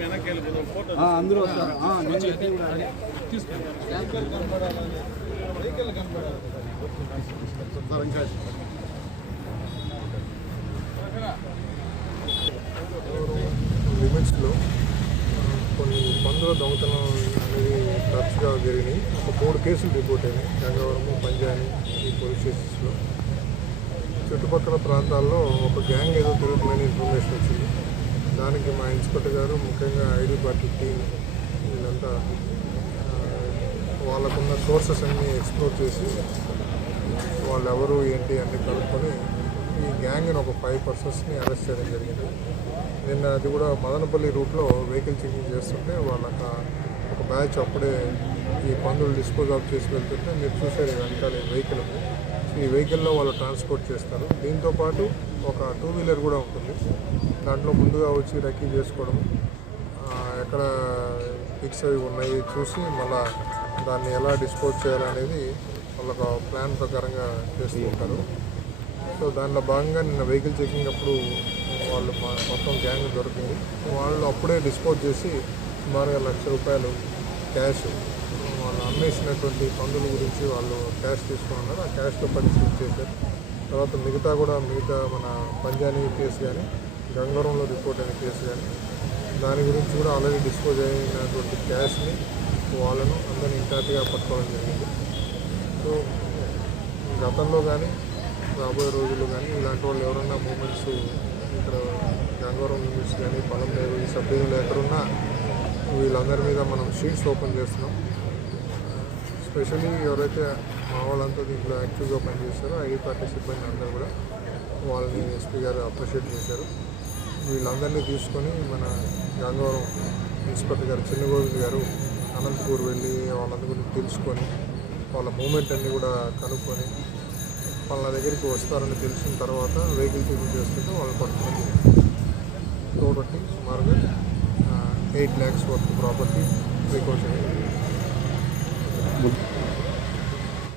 అందరూ వస్తారు. లిమిట్స్లో కొన్ని పందుల దొంగతనం అనేది తరచుగా జరిగినాయి. ఒక 3 కేసులు రిపోర్ట్ అయినాయి గంగవరము, పంజాని ఈ పోలీస్ స్టేషన్స్లో. చుట్టుపక్కల ప్రాంతాల్లో ఒక గ్యాంగ్ ఏదో తిరుగుతుందని ఇన్ఫర్మేషన్ వచ్చింది. దానికి మా ఇన్స్పెక్టర్ గారు, ముఖ్యంగా ఐడి పార్టీ టీం వీళ్ళంతా వాళ్ళకున్న సోర్సెస్ అన్నీ ఎక్స్ప్లోర్ చేసి వాళ్ళు ఎవరు ఏంటి అన్నీ కనుక్కొని ఈ గ్యాంగ్ని ఒక 5 పర్సన్స్ని అరెస్ట్ చేయడం జరిగింది. నిన్న అది కూడా మదనపల్లి రూట్లో వెహికల్ చెకింగ్ చేస్తుంటే వాళ్ళకి ఒక బ్యాచ్ అప్పుడే ఈ పందులు డిస్పోజ్ ఆఫ్ చేసి వెళ్తుంటే మీరు చూసారు వెనకాల వెహికల్ ఉంది. ఈ వెహికల్లో వాళ్ళు ట్రాన్స్పోర్ట్ చేస్తారు. దీంతోపాటు ఒక 2 వీలర్ కూడా ఉంటుంది. దాంట్లో ముందుగా వచ్చి రెక్కీ చేసుకోవడం, ఎక్కడ పిక్స్ అవి ఉన్నాయి చూసి మళ్ళీ దాన్ని ఎలా డిస్పోజ్ చేయాలనేది వాళ్ళకు ప్లాన్ ప్రకారంగా చేస్తూ ఉంటారు. సో దాంట్లో భాగంగా నిన్న వెహికల్ చెకింగ్ అప్పుడు వాళ్ళు మొత్తం గ్యాంగ్ దొరికింది. వాళ్ళు అప్పుడే డిస్పోజ్ చేసి సుమారుగా ₹1,00,000 క్యాష్, వాళ్ళు అమ్మేసినటువంటి పందుల గురించి వాళ్ళు క్యాష్ తీసుకుని ఉన్నారు. ఆ క్యాష్తో పరిస్థితి చేశారు. తర్వాత మిగతా మన పంజానీ కేసు కానీ, గంగవరంలో రిపోర్ట్ అయిన కేసు కానీ, దాని గురించి కూడా ఆల్రెడీ డిస్పోజ్ అయినటువంటి క్యాష్ని వాళ్ళను అందరినీ ఇంటాక్ట్గా పట్టుకోవడం జరిగింది. సో గతంలో కానీ రాబోయే రోజుల్లో కానీ ఇలాంటి వాళ్ళు ఎవరన్నా మూమెంట్స్ ఇక్కడ గంగవరం లిమిట్స్ కానీ, పొలంనేరు ఈ సబ్ డివిజన్లో ఎక్కడున్నా వీళ్ళందరి మీద మనం షీట్స్ ఓపెన్ చేస్తున్నాం. స్పెషల్లీ ఎవరైతే మా వాళ్ళంతా దీంట్లో యాక్టివ్గా పనిచేస్తారో ఐడి పార్టీ సిబ్బంది అందరూ కూడా వాళ్ళని ఎస్పీ గారు అప్రిషియేట్ చేశారు. వీళ్ళందరినీ తీసుకొని మన గంగవరం ఇన్స్పెక్టర్ గారు చిన్నగోవింద్ గారు అనంతపూర్ వెళ్ళి వాళ్ళందరి గురించి తెలుసుకొని వాళ్ళ మూమెంట్ అన్నీ కూడా కనుక్కొని వాళ్ళ దగ్గరికి వస్తారని తెలిసిన తర్వాత వెహికల్ చెకింగ్ చేస్తుంటే వాళ్ళు పట్టుకుని టోటల్లీ సుమారుగా 8 lakhs వర్త్ ప్రాపర్టీ రికవర్ చేయాలి.